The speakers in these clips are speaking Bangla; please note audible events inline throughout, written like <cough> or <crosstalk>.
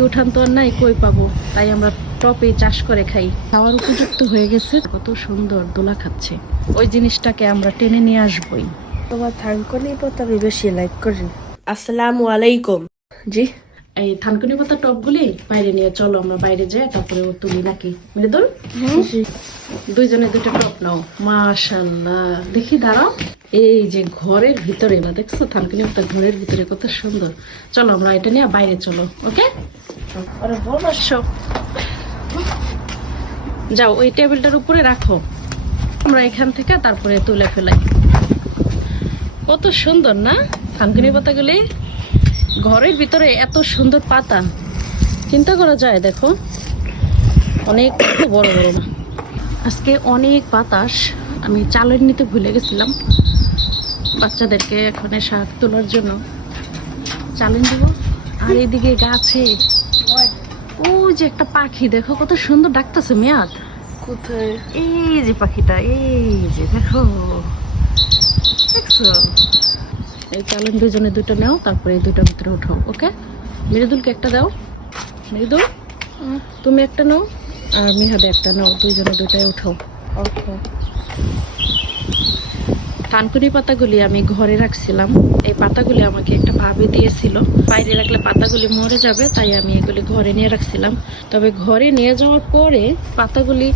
উঠান তো আর নাই কই পাবো? তাই আমরা টপে চাষ করে খাই। খাওয়ার উপযুক্ত হয়ে গেছে। কত সুন্দর দোলা খাচ্ছে। ওই জিনিসটাকে আমরা টেনে নিয়ে আসবোই। তোমার থানকনি পাতা আমি বেশি লাইক করি। আসসালামু আলাইকুম। জি। এই থানকুনি পাতা টপগুলি বাইরে নিয়ে চলো আমরা বাইরে যাই তারপরে ও তুলি নাকি। মৃদুল জি দুইজনে দুটো টপ নাও। মাশাল্লাহ। দেখি দাঁড়াও। এই যে ঘরের ভিতরে না দেখছ? থানকুনি পাতা ঘরের ভিতরে কত সুন্দর। চলো আমরা এটা নিয়ে বাইরে চলো ওকে? আরে বল আসো যাও ওই টেবিলটার উপরে রাখো। আমরা এখান থেকে তারপরে তুলে ফেলাই। কত সুন্দর না? থানকুনি পাতাগুলি ঘরের ভিতরে এত সুন্দর পাতা। চিন্তা করা যায় দেখো। অনেক <coughs> বড় বড় না। আজকে অনেক বাতাস। আমি চালের নিতে ভুলে গেছিলাম। বাচ্চাদেরকে এখন শাক তোলার জন্য। চালেন দিব আর এদিকে গাছে। ও যে একটা পাখি দেখো কত সুন্দর ডাকতেছে মেয়াদ। কোথায়? এই যে পাখিটা এই যে দেখো। দেখছ? এই চালেন দুজনে দুটো নাও, তারপরে এই দুটোর ভিতরে উঠো ওকে? মৃদুলকে একটা দাও। মৃদুল, তুমি একটা নাও, আর মেহাদে একটা নাও, দুইজনে দুটাই উঠাও। ওকে। থানকুনি পাতাগুলি আমি ঘরে রাখছিলাম। এই পাতাগুলি আমাকে একটা ভাবি দিয়েছিল। বাইরে রাখলে পাতাগুলি মরে যাবে, তাই আমি এগুলি ঘরে নিয়ে রাখছিলাম। তবে ঘরে নিয়ে যাওয়ার পরে পাতাগুলি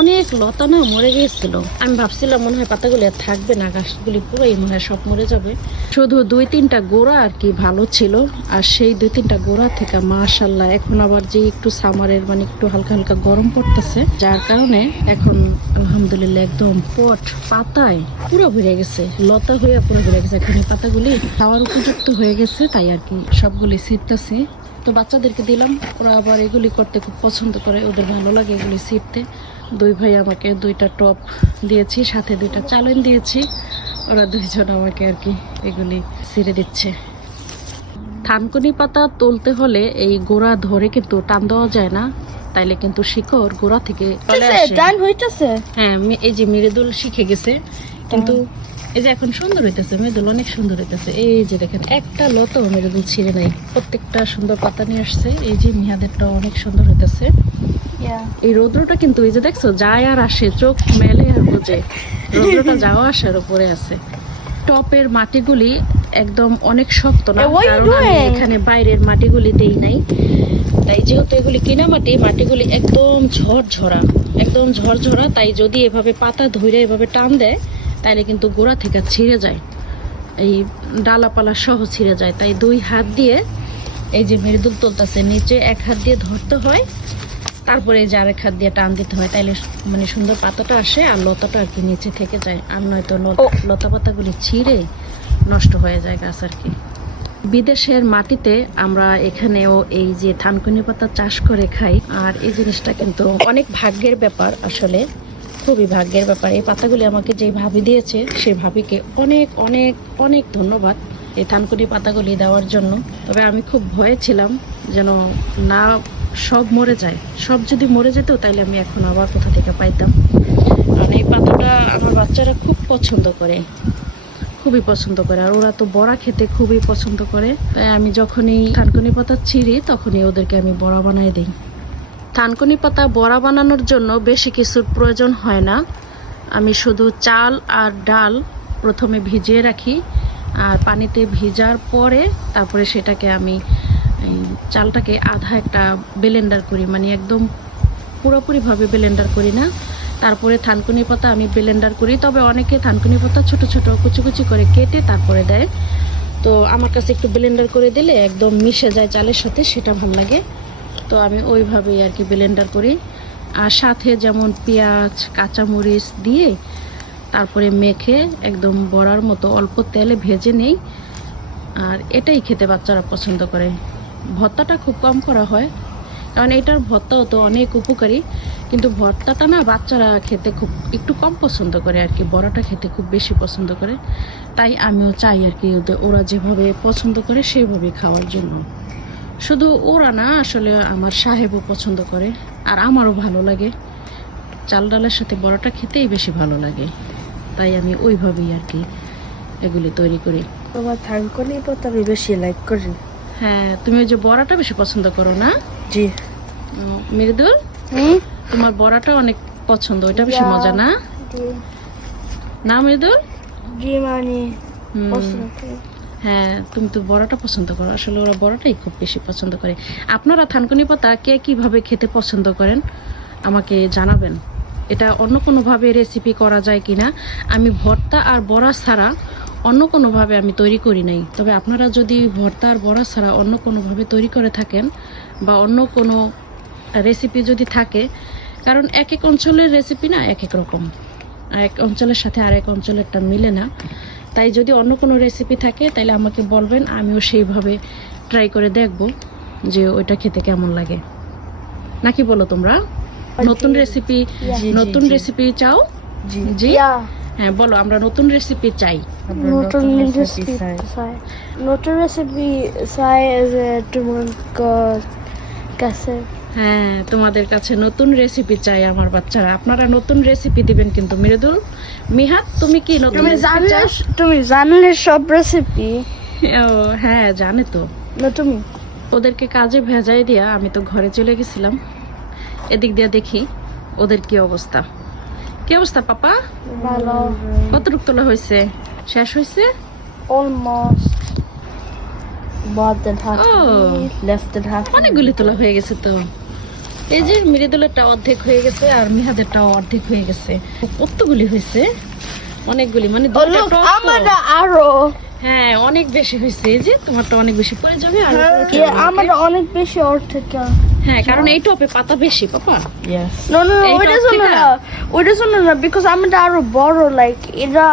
অনেক লতা না মরে গিয়েছিল। আমি ভাবছিলাম মনে হয় পাতাগুলি আর থাকবে না, গাছগুলি পুরোই মনে হয় সব মরে যাবে। শুধু দুই তিনটা গোড়া আর কি ভালো ছিল। আর সেই দুই তিনটা গোড়া থেকে মাশাল্লাহ এখন আবার যে একটু সামারের মানে একটু হালকা হালকা গরম পড়তেছে, যার কারণে এখন আলহামদুলিল্লাহ একদম পট পাতায় পুরো ভরে গেছে। লতা হয়ে পুরো ভরে গেছে। এখন পাতাগুলি খাওয়ার উপযুক্ত হয়ে গেছে তাই আর কি সবগুলি ছিটতেছি। তো বাচ্চাদেরকে দিলাম। ওরা আবার এগুলি করতে খুব পছন্দ করে ওদের ভালো লাগে এগুলি ছিটতে। দুই ভাই আমাকে দুইটা টপ দিয়েছি সাথে দুইটা চালেন দিয়েছি। ওরা দুইজন আমাকে আর কি এগুলি ছিঁড়ে দিচ্ছে। থানকুনি পাতা তুলতে হলে এই গোড়া ধরে কিন্তু টান দেওয়া যায় না। তাইলে কিন্তু শিকড় গোড়া থেকে চলে আসে। হ্যাঁ এই যে মৃদুল শিখে গেছে। কিন্তু এই যে এখন সুন্দর হইতেছে মৃদুল অনেক সুন্দর হইতেছে। এই যে দেখেন একটা লতাও মৃদুল ছিঁড়ে নাই। প্রত্যেকটা সুন্দর পাতা নিয়ে আসছে। এই যে মিহাদেরটাও অনেক সুন্দর হইতেছে। এই রৌদ্রটা কিন্তু এই যে দেখছ যায় আর আসে চোখ মেলে আর বোঝে। রৌদ্রটা <laughs> যাওয়া আসার উপরে আছে। টপের মাটিগুলি একদম অনেক শক্ত না কারণ আমি এখানে বাইরের মাটিগুলি দেই নাই। তাই যেহেতু এগুলি কিনা মাটি মাটিগুলি একদম ঝরঝরা। একদম ঝরঝরা তাই যদি এভাবে পাতা ধরে এভাবে টান দেয় তাহলে কিন্তু গোড়া থেকে ছিঁড়ে যায়। এই ডালাপালা সহ ছিঁড়ে যায়। তাই দুই হাত দিয়ে এই যে মৃদুল তুলতেছে নিচে এক হাত দিয়ে ধরতে হয় তারপরে এই যে আরেক হাত দিয়ে টান দিতে হয়। তাইলে মানে সুন্দর পাতাটা আসে আর লতাটা আর কি নিচে থেকে যায়। আর নয়তো। লতা পাতাগুলি ছিঁড়ে নষ্ট হয়ে যায় গাছ আর কি। বিদেশের মাটিতে আমরা এখানেও এই যে থানকুনি পাতা চাষ করে খাই। আর এই জিনিসটা কিন্তু অনেক ভাগ্যের ব্যাপার আসলে। খুবই ভাগ্যের ব্যাপার। এই পাতাগুলি আমাকে যে ভাবি দিয়েছে, সেই ভাবিকে অনেক অনেক অনেক ধন্যবাদ এই থানকুনি পাতাগুলি দেওয়ার জন্য। তবে আমি খুব ভয়ে ছিলাম যেন না সব মরে যায়। সব যদি মরে যেত তাহলে আমি এখন আবার কোথা থেকে পাইতাম? কারণ এই পাতাটা আমার বাচ্চারা খুব পছন্দ করে। খুবই পছন্দ করে। আর ওরা তো বড়া খেতে খুবই পছন্দ করে। তাই আমি যখনই থানকুনি পাতা ছিঁড়ি, তখনই ওদেরকে আমি বড়া বানাই দিই। থানকুনি পাতা বড়া বানানোর জন্য বেশি কিছুর প্রয়োজন হয় না। আমি শুধু চাল আর ডাল প্রথমে ভিজিয়ে রাখি। আর পানিতে ভিজার পরে তারপরে সেটাকে আমি চালটাকে আধা একটা ব্লেন্ডার করি। মানে একদম পুরোপুরিভাবে ব্লেন্ডার করি না। তারপরে থানকুনি পাতা আমি ব্লেন্ডার করি। তবে অনেকে থানকুনি পাতা ছোট ছোট কুচি কুচি করে কেটে তারপরে দেয়। তো আমার কাছে একটু ব্লেন্ডার করে দিলে একদম মিশে যায় চালের সাথে, সেটা ভালো লাগে। তো আমি ওইভাবেই আর কি ব্লেন্ডার করি। আর সাথে যেমন পেঁয়াজ, কাঁচামরিচ দিয়ে তারপরে মেখে একদম বড়ার মতো অল্প তেলে ভেজে নেই। আর এটাই খেতে বাচ্চারা পছন্দ করে। ভর্তাটা খুব কম করা হয়, কারণ এটার ভর্তাও তো অনেক উপকারী। কিন্তু ভর্তাটা না বাচ্চারা খেতে খুব একটু কম পছন্দ করে আর কি, বড়াটা খেতে খুব বেশি পছন্দ করে। তাই আমিও চাই আর কি ওরা যেভাবে পছন্দ করে সেভাবে খাওয়ার জন্য। শুধু ওরা না আসলে আমার সাহেবও পছন্দ করে আর আমারও ভালো লাগে। চাল ডালের সাথে বড়াটা খেতেই বেশি ভালো লাগে। তাই আমি ওইভাবেই আর কি এগুলি তৈরি করি। তোমার থানকনি পাতা আমি বেশি লাইক করি। হ্যাঁ তুমি ওই যে বড়াটা বেশি পছন্দ করো না? জি। মৃদুল? তোমার বড়াটা অনেক পছন্দ ওইটা বেশি মজা না? না মৃদুল? জি মানে হুম, হ্যাঁ তুমি তো বড়াটা পছন্দ করো। আসলে ওরা বড়াটাই খুব বেশি পছন্দ করে। আপনারা থানকুনি পাতা কে কীভাবে খেতে পছন্দ করেন আমাকে জানাবেন। এটা অন্য কোনোভাবে রেসিপি করা যায় কি না আমি ভর্তা আর বড়া ছাড়া অন্য কোনোভাবে আমি তৈরি করি নাই। তবে আপনারা যদি ভর্তা আর বড়া ছাড়া অন্য কোনোভাবে তৈরি করে থাকেন বা অন্য কোনো রেসিপি যদি থাকে, কারণ এক এক অঞ্চলের রেসিপি না এক এক রকম। এক অঞ্চলের সাথে আরেক অঞ্চলেরটা মিলে না। তাই যদি অন্য কোনো রেসিপি থাকে তাহলে আমাকে বলবেন আমিও সেইভাবে ট্রাই করে দেখব যে ওইটা খেতে কেমন লাগে। নাকি বলো তোমরা? নতুন রেসিপি নতুন। রেসিপি চাও? জি। জি? হ্যাঁ বলো আমরা নতুন রেসিপি চাই। নতুন রেসিপি চাই। নতুন রেসিপি চাই যে তোমার ক- কাছে। হ্যাঁ তোমাদের কাছে নতুন রেসিপি চাই আমার বাচ্চারা। আপনারা নতুন রেসিপি দিবেন কিন্তু মৃদুল মিহাত তুমি কি নতুন তুমি জানলে তুমি জানলে সব রেসিপি ও, হ্যাঁ জানে তো। না তুমি? ওদেরকে কাজে ভেজাই দিয়া আমি তো ঘরে চলে গেছিলাম। এদিক দিয়ে দেখি ওদের কি অবস্থা। কি অবস্থা পাপা? ভালো। কতটুক তোলা হয়েছে? শেষ হয়েছে? অলমোস্ট অনেকগুলি তোলা হয়ে গেছে তো। এই যে মৃদুলেরটা অর্ধেক হয়ে গেছে আর মিহাদেরটাও অর্ধেক হয়ে গেছে। কতগুলি হয়েছে? অনেকগুলি মানে আরও। হ্যাঁ অনেক বেশি হয়েছে। এই যে তোমারটা অনেক বেশি পড়ে যাবে আর উঠে আমার অনেক বেশি অর্থেক হ্যাঁ কারণ এই টপে পাতা বেশি পাপা। ওইটা শোনো না ওইটা শোনো না বিকজ আরও বড় লাইক এটা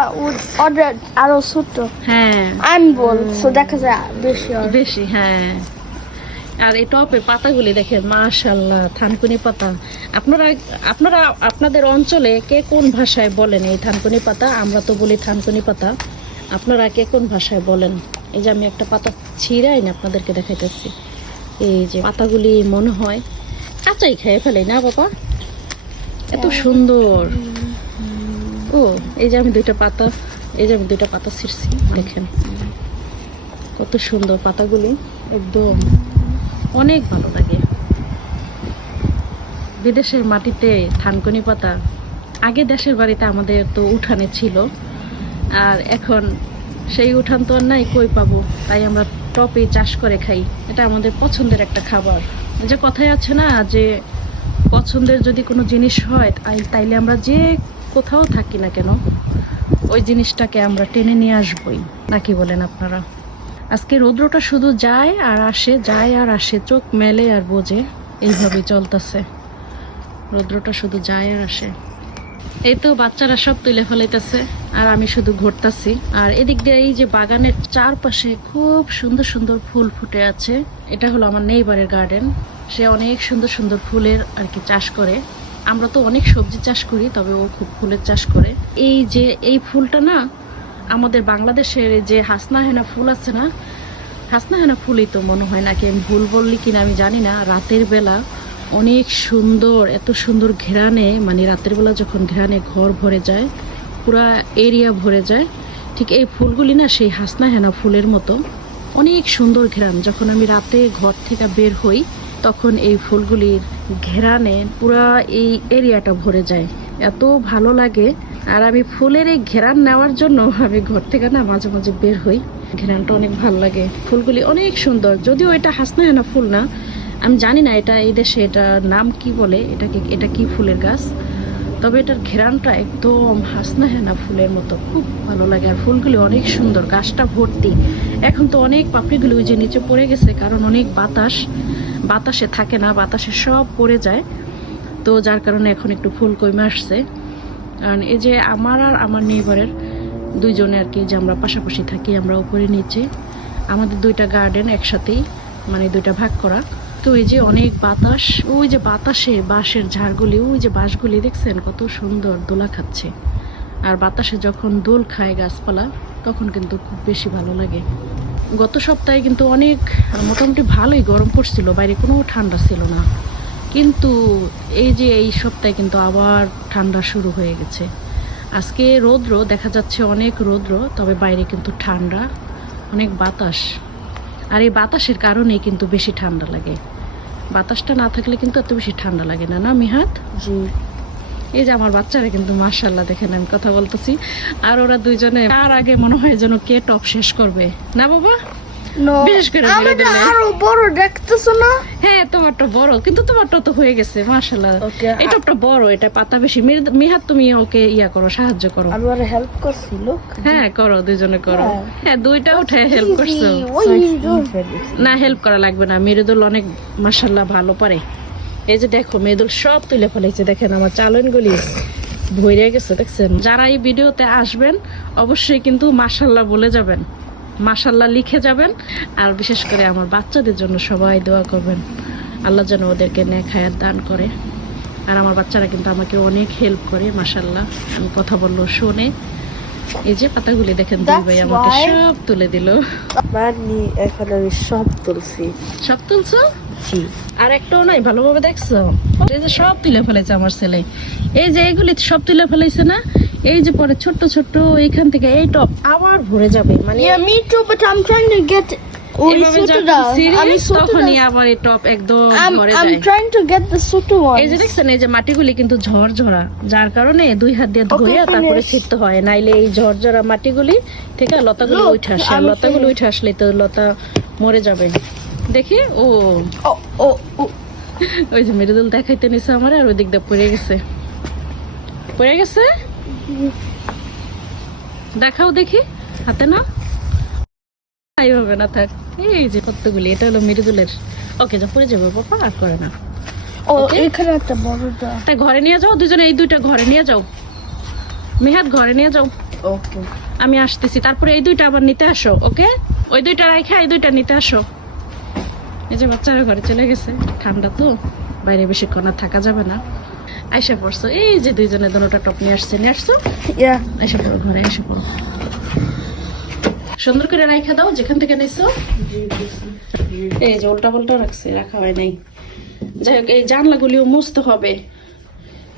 ওদের আরও ছোট। হ্যাঁ। আমি বল সো দেখা যায় বেশি বেশি হ্যাঁ। আর এই টপে পাতাগুলি দেখেন মাশাল্লাহ থানকুনি পাতা। আপনারা আপনারা আপনাদের অঞ্চলে কে কোন ভাষায় বলেন এই থানকুনি পাতা? আমরা তো বলি থানকুনি পাতা। আপনারা কে কোন ভাষায় বলেন? এই যে আমি একটা পাতা ছিঁড়াই না আপনাদেরকে দেখাইতেছি। এই যে পাতাগুলি মনে হয় কাঁচাই খেয়ে ফেলে না বাবা? এত সুন্দর। ও এই যে আমি দুইটা পাতা এই যে আমি দুইটা পাতা ছিঁড়ছি দেখেন। কত সুন্দর পাতাগুলি একদম অনেক ভালো লাগে। বিদেশের মাটিতে থানকুনি পাতা আগে দেশের বাড়িতে আমাদের তো উঠানে ছিল আর এখন সেই উঠান তো আর নাই, কই পাবো? তাই আমরা টপে চাষ করে খাই। এটা আমাদের পছন্দের একটা খাবার। যে কথায় আছে না, যে পছন্দের যদি কোনো জিনিস হয়, তাই- তাইলে আমরা যে কোথাও থাকি না কেন, ওই জিনিসটাকে আমরা টেনে নিয়ে আসবই। নাকি বলেন আপনারা? আজকে রৌদ্রটা শুধু যায় আর আসে, যায় আর আসে, চোখ মেলে আর বোঝে। এইভাবে চলতেছে। রৌদ্রটা শুধু যায় আর আসে। এই তো বাচ্চারা সব তুলে ফেলাইতেছে, আর আমি শুধু ঘুরতাছি। আর এদিক দিয়ে এই যে বাগানের চারপাশে খুব সুন্দর সুন্দর ফুল ফুটে আছে। এটা হলো আমার নেইবারের গার্ডেন সে অনেক সুন্দর সুন্দর ফুলের আর কি চাষ করে। আমরা তো অনেক সবজি চাষ করি, তবে ও খুব ফুলের চাষ করে। এই যে, এই ফুলটা না, আমাদের বাংলাদেশের যে হাসনা হেনা ফুল আছে না হাসনা হেনা ফুলই তো মনে হয় নাকি আমি ভুল বললি কিনা আমি জানি না, রাতের বেলা অনেক সুন্দর, এত সুন্দর ঘেরানে মানে রাতের বেলা যখন ঘেরানে ঘর ভরে যায়, পুরা এরিয়া ভরে যায়, ঠিক এই ফুলগুলি না সেই হাসনা হেনা ফুলের মতো। অনেক সুন্দর ঘেরান। যখন আমি রাতে ঘর থেকে বের হই, তখন এই ফুলগুলির ঘেরানে পুরা এই এরিয়াটা ভরে যায়। এত ভালো লাগে। আর আমি ফুলের এই ঘেরান নেওয়ার জন্য আমি ঘর থেকে না মাঝে মাঝে বের হই। ঘেরানটা অনেক ভালো লাগে। ফুলগুলি অনেক সুন্দর। যদিও এটা হাসনা হেনা ফুল না আমি জানি না এটা এই দেশে এটা নাম কি বলে এটাকে এটা কি ফুলের গাছ? তবে এটার ঘেরানটা একদম হাসনা হেনা ফুলের মতো, খুব ভালো লাগে। আর ফুলগুলি অনেক সুন্দর, গাছটা ভর্তি। এখন তো অনেক পাপড়িগুলি ওই যে নিচে পড়ে গেছে, কারণ অনেক বাতাস, বাতাসে থাকে না, বাতাসে সব পড়ে যায়। তো যার কারণে এখন একটু ফুল কমে আসছে। কারণ এই যে আমার আর আমার নেইবারের দুইজনে আর কি, যে আমরা পাশাপাশি থাকি, আমরা উপরে নিচে, আমাদের দুইটা গার্ডেন একসাথেই মানে দুইটা ভাগ করা। তো এই যে অনেক বাতাস, ওই যে বাতাসে বাঁশের ঝাড়গুলি, ওই যে বাঁশগুলি দেখছেন কত সুন্দর দোলা খাচ্ছে। আর বাতাসে যখন দোল খায় গাছপালা, তখন কিন্তু খুব বেশি ভালো লাগে। গত সপ্তাহে কিন্তু অনেক, মোটামুটি ভালোই গরম পড়ছিল, বাইরে কোনো ঠান্ডা ছিল না। কিন্তু এই যে এই সপ্তাহে কিন্তু আবার ঠান্ডা শুরু হয়ে গেছে। আজকে রৌদ্র, দেখা যাচ্ছে অনেক রৌদ্র, তবে বাইরে কিন্তু ঠান্ডা, অনেক বাতাস। আর এই বাতাসের কারণেই কিন্তু বেশি ঠান্ডা লাগে। বাতাসটা না থাকলে কিন্তু এত বেশি ঠান্ডা লাগে না না মিহাত? জি। এই যে আমার বাচ্চারা কিন্তু মার্শাল্লাহ দেখেন আমি কথা বলতেছি। আর ওরা দুইজনে তার আগে মনে হয় যেন কে টপ শেষ করবে। না বাবা. বিশেষ করে আরও বড় দেখতেছো না? হ্যাঁ তোমারটা বড় কিন্তু তোমারটা তো হয়ে গেছে Okay, এটা একটা বড় এটা পাতা বেশি। মিহাত তুমি ওকে ইয়া করো সাহায্য করো। আমি ওরা হেল্প করছি লোক। হ্যাঁ করো দুজনে করো। হ্যাঁ। হ্যাঁ দুইটা উঠে হেল্প করছ? না হেল্প করা লাগবে না। মেরুদুল অনেক মাসাল্লাহ ভালো পারে। এই যে দেখো মেরুদুল সব তুলে ফেলেছে। দেখেন আমার চালনগুলি ভরে গেছে দেখছেন? যারা এই ভিডিওতে আসবেন অবশ্যই কিন্তু মাসাল্লাহ বলে যাবেন। মাসাল্লাহ লিখে যাবেন। আর বিশেষ করে আমার বাচ্চাদের জন্য সবাই দোয়া করবেন। আল্লাহ যেন ওদেরকে নেক দান করে। আর আমার বাচ্চারা কিন্তু আমাকে অনেক হেল্প করে মাসাল্লাহ আমি কথা বলল শোনে এই যে পাতাগুলি দেখেন দুই ভাই আমাকে সব তুলে দিল। মানে এখন আমি সব তুলছি। সব তুলছো? জি। আর একটাও নাই ভালোভাবে দেখছ? এই যে সব তুলে ফেলেছে আমার ছেলে। এই যে এইগুলি সব তুলে ফেলেছে না? এই যে পরে ছোট্ট ছোট্ট এইখান থেকে এই টপ আবার ভরে যাবে মানে Yeah, me too, but I'm trying to get. ওই আমি তখনই আবার এই টপ একদম ভরে যায় trying to get the ছোট one. এই যে দেখছেন এই যে মাটিগুলি কিন্তু ঝরঝরা যার কারণে দুই হাত দিয়ে finish. তারপরে ছিটতে হয় নাইলে এই ঝরঝরা মাটিগুলি থেকে লতাগুলো উঠে আসে আমি লতাগুলো উঠে আসলে তো লতা মরে যাবে দেখি ও Oh, oh, oh. <laughs> ওই যে মেরুদুল দেখাইতে নিছে আমার আর ওই দিক দিয়ে পড়ে গেছে পড়ে গেছে দেখাও দেখি হাতে না এইভাবে না থাক। এই যে কতগুলি এটা হলো মৃদুলের। ওকে যা পড়ে যাবে আর করে না। এখানে একটা বড়টা। তাই ঘরে নিয়ে যাও দুজনে এই দুইটা ঘরে নিয়ে যাও। মেহাত ঘরে নিয়ে যাও। ওকে। আমি আসতেছি তারপরে এই দুইটা আবার নিতে আসো ওকে? ওই দুইটা রাখা এই দুইটা নিতে আসো। এই যে বাচ্চারা ঘরে চলে গেছে ঠান্ডা তো বাইরে বেশিক্ষণ আর থাকা যাবে না। আইসা পড়ছো। এই যে দুইজনে দুটা টপ নিয়ে আসছে নিয়ে আসছো. এসে পড়ো ঘরে এসে পড়ো। সুন্দর করে রাখা দাও যেখান থেকে নিছো। এই যে উল্টা পাল্টা রাখছে রাখা হয় নাই। যাই হোক এই জানলাগুলিও মুছতে হবে।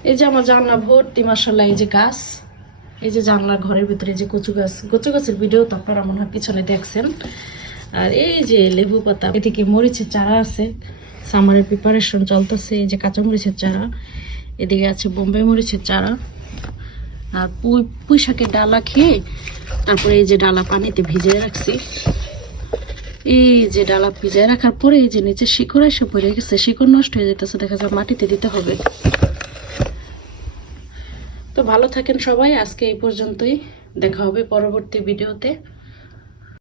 এই যে আমার জানলা ভর্তি মাসাল্লাহ এই যে গাছ। এই যে জানলার ঘরের ভিতরে যে কচু গাছ। কচু গাছের ভিডিও তো আপনারা মনে হয় পিছনে দেখছেন। আর এই যে লেবু পাতা এদিকে মরিচের চারা আছে। সামারের প্রিপারেশন চলতেছে এই যে কাঁচা মরিচের চারা। এদিকে আছে বোম্বে মরিচের চারা, আর পুঁই পুঁই শাকের ডালা খেয়ে তারপরে এই যে ডালা পানিতে ভিজিয়ে রাখছি। এই যে ডালা ভিজিয়ে রাখার পরে এই যে নিচে শিকড় এসে পড়ে গেছে, শিকড় নষ্ট হয়ে যেতেছে, দেখা যায় মাটিতে দিতে হবে। তো ভালো থাকেন সবাই, আজকে এই পর্যন্তই। দেখা হবে পরবর্তী ভিডিওতে।